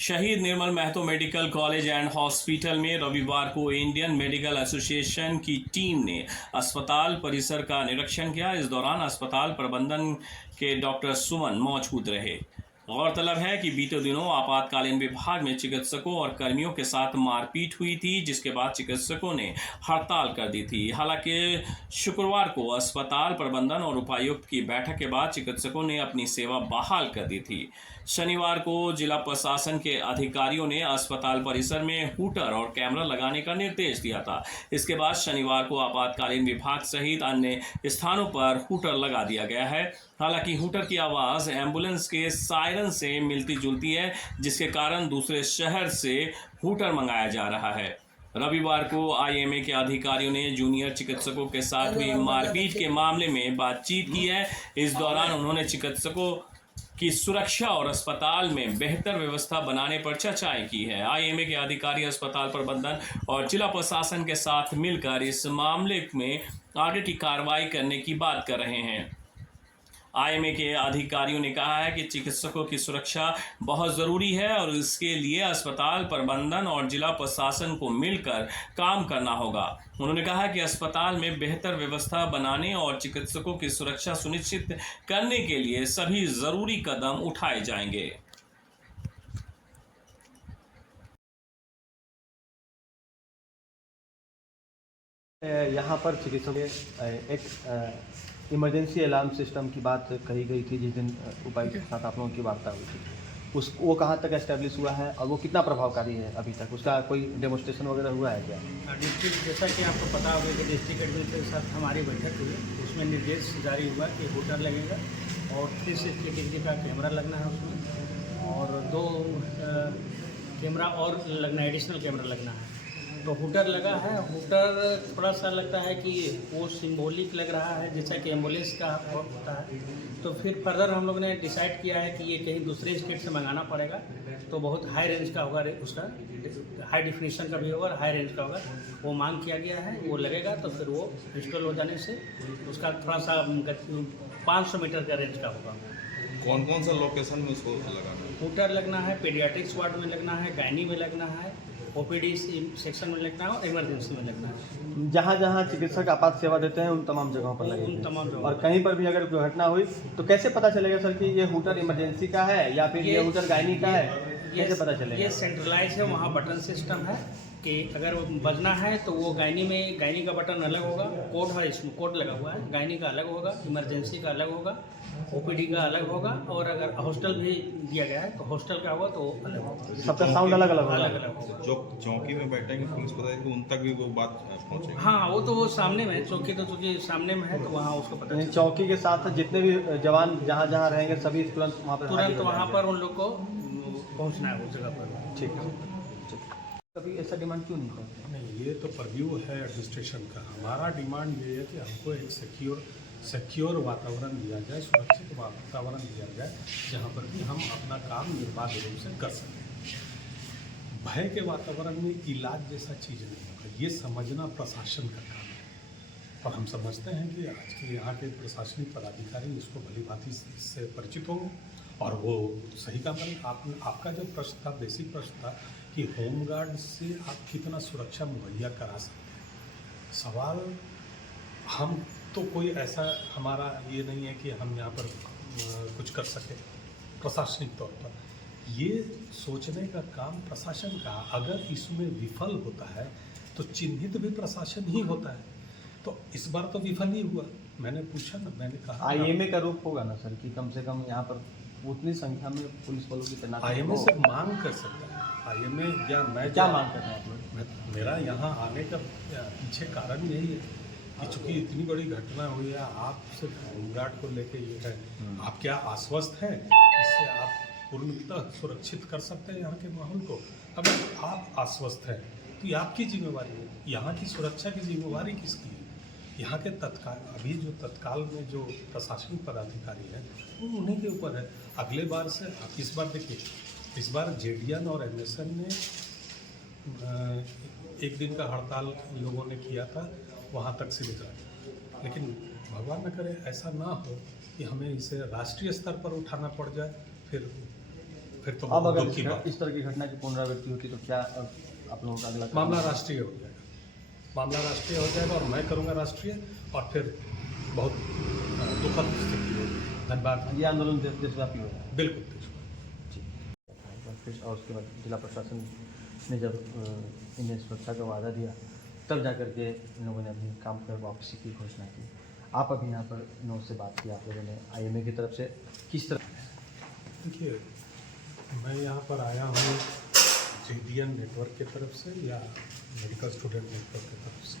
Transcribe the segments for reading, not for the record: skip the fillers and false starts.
शहीद Nirmal Mahto medical college and hospital में रविवार को इंडियन मेडिकल एसोसिएशन की टीम ने अस्पताल परिसर का निरीक्षण किया। इस दौरान अस्पताल प्रबंधन के डॉक्टर सुमन मौजूद रहे। गौरतलब है कि बीते दिनों आपातकालीन विभाग में चिकित्सकों और कर्मियों के साथ मारपीट हुई थी, जिसके बाद चिकित्सकों ने हड़ताल कर दी थी। हालांकि शुक्रवार को अस्पताल प्रबंधन और उपायुक्त की बैठक के बाद चिकित्सकों ने अपनी सेवा बहाल कर दी थी। शनिवार को जिला प्रशासन के अधिकारियों ने अस्पताल परिसर में हूटर और कैमरा लगाने का निर्देश दिया था। इसके बाद शनिवार को आपातकालीन विभाग सहित अन्य स्थानों पर हूटर लगा दिया गया है। हालांकि हूटर की आवाज़ एम्बुलेंस के सायरन से मिलती जुलती है, जिसके कारण दूसरे शहर से हूटर मंगाया जा रहा है। रविवार को आईएमए के अधिकारियों ने जूनियर चिकित्सकों के साथ हुई मारपीट के मामले में बातचीत की है। इस दौरान उन्होंने चिकित्सकों की सुरक्षा और अस्पताल में बेहतर व्यवस्था बनाने पर चर्चाएं की है। आईएमए के अधिकारी अस्पताल प्रबंधन और जिला प्रशासन के साथ मिलकर इस मामले में आगे की कार्रवाई करने की बात कर रहे हैं। आईएमए के अधिकारियों ने कहा है कि चिकित्सकों की सुरक्षा बहुत ज़रूरी है और इसके लिए अस्पताल प्रबंधन और जिला प्रशासन को मिलकर काम करना होगा। उन्होंने कहा कि अस्पताल में बेहतर व्यवस्था बनाने और चिकित्सकों की सुरक्षा सुनिश्चित करने के लिए सभी ज़रूरी कदम उठाए जाएंगे। यहाँ पर चिकित्सकों के एक इमरजेंसी अलार्म सिस्टम की बात कही गई थी जिस दिन उपायुक्त के साथ आप लोगों की वार्ता हुई थी। वो कहाँ तक एस्टेब्लिश हुआ है और वो कितना प्रभावकारी है अभी तक? उसका कोई डेमोन्स्ट्रेशन वगैरह हुआ है क्या? डिस्ट्रिक्ट, जैसा कि आपको पता होगा कि डिस्ट्रिक्ट एडमिनिस्ट्रेटर के साथ हमारी बैठक हुई, उसमें निर्देश जारी हुआ कि हूटर लगेगा और 360 डिग्री का कैमरा लगना है उसमें, और 2 कैमरा और लगना है, एडिशनल कैमरा लगना है। तो हूटर लगा है। हूटर थोड़ा सा लगता है कि वो सिंबॉलिक लग रहा है, जैसा कि एम्बुलेंस का होता है। तो फिर फर्दर हम लोग ने डिसाइड किया है कि ये कहीं दूसरे स्टेट से मंगाना पड़ेगा, तो बहुत हाई रेंज का होगा, उसका हाई डिफिनीशन का भी होगा, हाई रेंज का होगा। वो मांग किया गया है, वो लगेगा। तो फिर वो इंस्टॉल हो जाने से उसका थोड़ा सा 500 मीटर का रेंज का होगा। कौन कौन सा लोकेशन में उसको लगाना है? हूटर लगना है, पेडियाट्रिक्स वार्ड में लगना है, गायनी में लगना है, ओपीडी सेक्शन में लगना है और इमरजेंसी में लगना है। जहाँ जहाँ चिकित्सक आपात सेवा देते हैं उन तमाम जगहों पर लगेंगे। उन तमाम जगहों और कहीं पर भी अगर दुर्घटना हुई तो कैसे पता चलेगा सर कि ये हूटर इमरजेंसी का है या फिर ये हूटर गायनी का है? कैसे पता चलेगा? ये सेंट्रलाइज है, वहाँ बटन सिस्टम है कि अगर बजना है तो वो गायनी का बटन अलग होगा, कोड है, इसमें कोड लगा हुआ है। गायनी का अलग होगा, इमरजेंसी का अलग होगा, ओपीडी का अलग होगा, और अगर हॉस्टल भी दिया गया है तो हॉस्टल का होगा तो अलग होगा। सबका साउंड अलग अलग होगा। जो चौकी में बैठेंगे पुलिस पता उन तक भी वो बात पहुँचेगी? हाँ, वो तो वो सामने में चौकी, तो चूँकि सामने में है तो वहाँ उसको पता चलेगा। चौकी के साथ जितने भी जवान जहाँ जहाँ रहेंगे सभी तुरंत वहाँ पर उन लोग को पहुँचना है उस जगह पर। ठीक। कभी ऐसा डिमांड क्यों नहीं करते? नहीं, ये तो परव्यू है एडमिनिस्ट्रेशन का। हमारा डिमांड ये है कि हमको एक सिक्योर वातावरण दिया जाए, सुरक्षित वातावरण दिया जाए, जहाँ पर भी हम अपना काम निर्बाध रूप से कर सकें। भय के वातावरण में इलाज जैसा चीज़ नहीं होगा, ये समझना प्रशासन का काम है। और हम समझते हैं कि आज के यहाँ के प्रशासनिक पदाधिकारी इसको भली भांति से परिचित होंगे और वो सही काम करें। आपका जो प्रश्न था, बेसिक प्रश्न था कि होमगार्ड से आप कितना सुरक्षा मुहैया करा सकते हैं। सवाल, हम तो कोई ऐसा हमारा ये नहीं है कि हम यहाँ पर कुछ कर सके प्रशासनिक तौर पर। ये सोचने का काम प्रशासन का, अगर इसमें विफल होता है तो चिन्हित भी प्रशासन ही होता है। तो इस बार तो विफल ही हुआ। मैंने पूछा ना, मैंने कहा आईएमए का रूप होगा ना सर कि कम से कम यहाँ पर उतनी संख्या में पुलिस बलों की तैनाती? आईएमए से मांग कर सकता है। आईएमए या मैं क्या मांग कर रहे हैं आप लोग? मेरा यहाँ आने का पीछे कारण यही है कि चूँकि इतनी बड़ी घटना हुई है, आप सिर्फ होमगार्ड को लेके ये है, आप क्या आश्वस्त हैं इससे आप पूर्णतः सुरक्षित कर सकते हैं यहाँ के माहौल को? अगर आप आश्वस्त हैं तो ये आपकी जिम्मेवारी है। यहाँ की सुरक्षा की जिम्मेवारी किसकी है? यहाँ के अभी जो तत्काल में जो प्रशासनिक पदाधिकारी हैं वो उन्हीं के ऊपर है। अगले बार से आप इस बार देखिए, इस बार जेडीएन और एमएसएन ने 1 दिन का हड़ताल लोगों ने किया था, वहाँ तक सीमित रहा। लेकिन भगवान न करे ऐसा ना हो कि हमें इसे राष्ट्रीय स्तर पर उठाना पड़ जाए, फिर फिर तो अब बहुत दुख की अगर बात। इस तरह की घटना की पुनरावृत्ति होती तो क्या आप लोगों का अगला कदम मामला होगा? राष्ट्रीय हो जाएगा, मामला राष्ट्रीय हो जाएगा और मैं करूँगा राष्ट्रीय, और फिर बहुत दुखद स्थिति होगी। धन्यवाद। ये आंदोलन देशव्यापी होगा। बिल्कुल। फिर और उसके बाद जिला प्रशासन ने जब इन्हें सुरक्षा का वादा दिया तब जा करके इन लोगों ने अपनी काम कर वापसी की घोषणा की। आप अभी यहाँ पर इन लोगों से बात की, आप लोगों ने IMA की तरफ से किस तरह? देखिए, मैं यहाँ पर आया हूँ JDN नेटवर्क की तरफ से या मेडिकल स्टूडेंट नेटवर्क की तरफ से।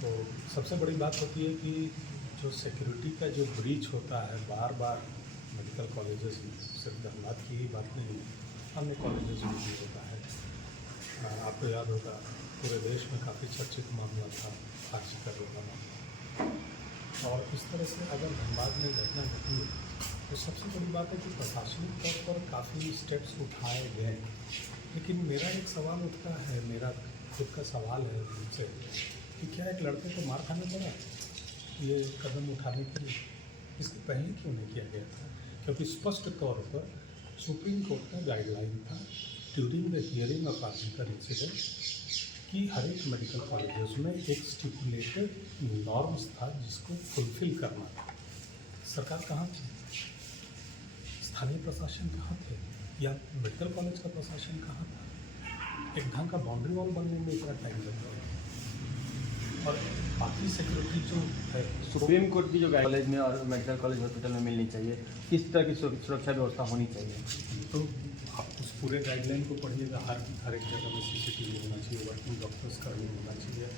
तो सबसे बड़ी बात होती है कि जो सिक्योरिटी का जो ब्रीच होता है बार बार मेडिकल कॉलेजेस में, सिर्फ धनबाद की ही बात नहीं, अन्य कॉलेजेस में भी होता है। आपको याद होगा पूरे देश में काफ़ी चर्चित मामला था फांसी का रोगा मामला, और इस तरह से अगर धनबाद में घटना घटी है तो सबसे बड़ी बात है कि प्रशासनिक तौर पर काफ़ी स्टेप्स उठाए गए। लेकिन मेरा एक सवाल उठता है, मेरा खुद का सवाल है उनसे कि क्या एक लड़के को मार खाना पड़ा ये कदम उठाने के लिए? इसके पहले क्यों नहीं किया गया था? क्योंकि स्पष्ट तौर पर सुप्रीम कोर्ट का गाइडलाइन था during the hearing of article incident कि हर एक मेडिकल कॉलेजेस में एक स्टिपुलेटेड नॉर्म्स था जिसको फुलफिल करना था। सरकार कहाँ थी? स्थानीय प्रशासन कहाँ थे? या मेडिकल कॉलेज का प्रशासन कहाँ था? एक ढंग का बाउंड्री वॉल बनने में इतना टाइम लग रहा है, और बाकी सिक्योरिटी जो है सुप्रीम कोर्ट की जो कॉलेज में और मेडिकल कॉलेज हॉस्पिटल में मिलनी चाहिए, किस तरह की सुरक्षा व्यवस्था होनी चाहिए? तो आप उस पूरे गाइडलाइन को पढ़िएगा। हर एक जगह में CCTV होना चाहिए, वर्किंग डॉक्टर्स का रूम होना चाहिए,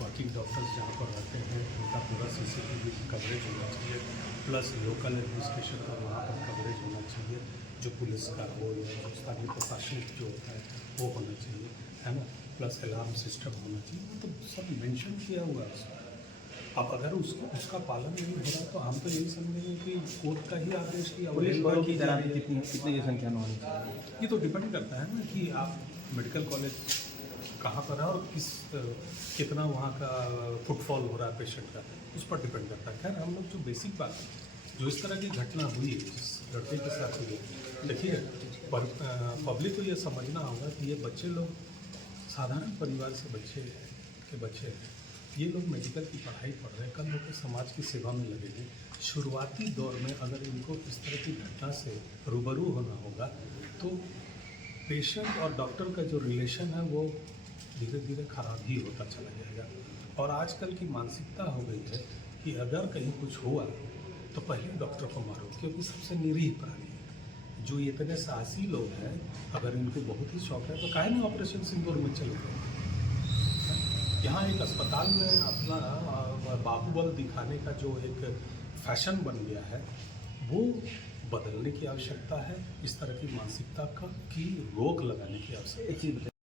वर्किंग डॉक्टर्स जहाँ पर रहते हैं उनका पूरा CCTV कवरेज होना चाहिए, प्लस लोकल एडमिनिस्ट्रेशन का वहाँ पर कवरेज होना चाहिए, जो पुलिस का हो या स्थानीय प्रशासनिक जो होता है वो होना चाहिए, है ना, प्लस अलार्म सिस्टम होना चाहिए। वो तो सब मेंशन किया हुआ है। अब अगर उसका पालन नहीं हो रहा तो हम तो यही समझेंगे कि कोर्ट का ही आदेश की पुलिस अवहेलना बलों की की तैनाती जा रही है। कितनी की संख्या में होनी चाहिए? ये तो डिपेंड करता है ना कि आप मेडिकल कॉलेज कहाँ पर है और कितना वहाँ का फुटफॉल हो रहा है पेशेंट का, उस पर डिपेंड करता है। खैर, हम लोग जो बेसिक बात है, जो इस तरह की घटना हुई है जिस लड़के के साथ हुई है, देखिए पब्लिक को ये समझना होगा कि ये बच्चे लोग साधारण परिवार से बच्चे हैं। ये लोग मेडिकल की पढ़ाई पढ़ रहे हैं, कल लोग समाज की सेवा में लगेंगे। शुरुआती दौर में अगर इनको इस तरह की घटना से रूबरू होना होगा तो पेशेंट और डॉक्टर का जो रिलेशन है वो धीरे धीरे खराब ही होता चला जाएगा। और आजकल की मानसिकता हो गई है कि अगर कहीं कुछ हुआ तो पहले डॉक्टर को मारो, क्योंकि सबसे निरीह प्राणी है। जो इतने साहसी लोग हैं, अगर इनको बहुत ही शौक है तो काहे नहीं ऑपरेशन सिंदूर में चले गए? यहाँ एक अस्पताल में अपना बाहुबल दिखाने का जो एक फैशन बन गया है वो बदलने की आवश्यकता है। इस तरह की मानसिकता की रोक लगाने की आवश्यकता है। एक चीज़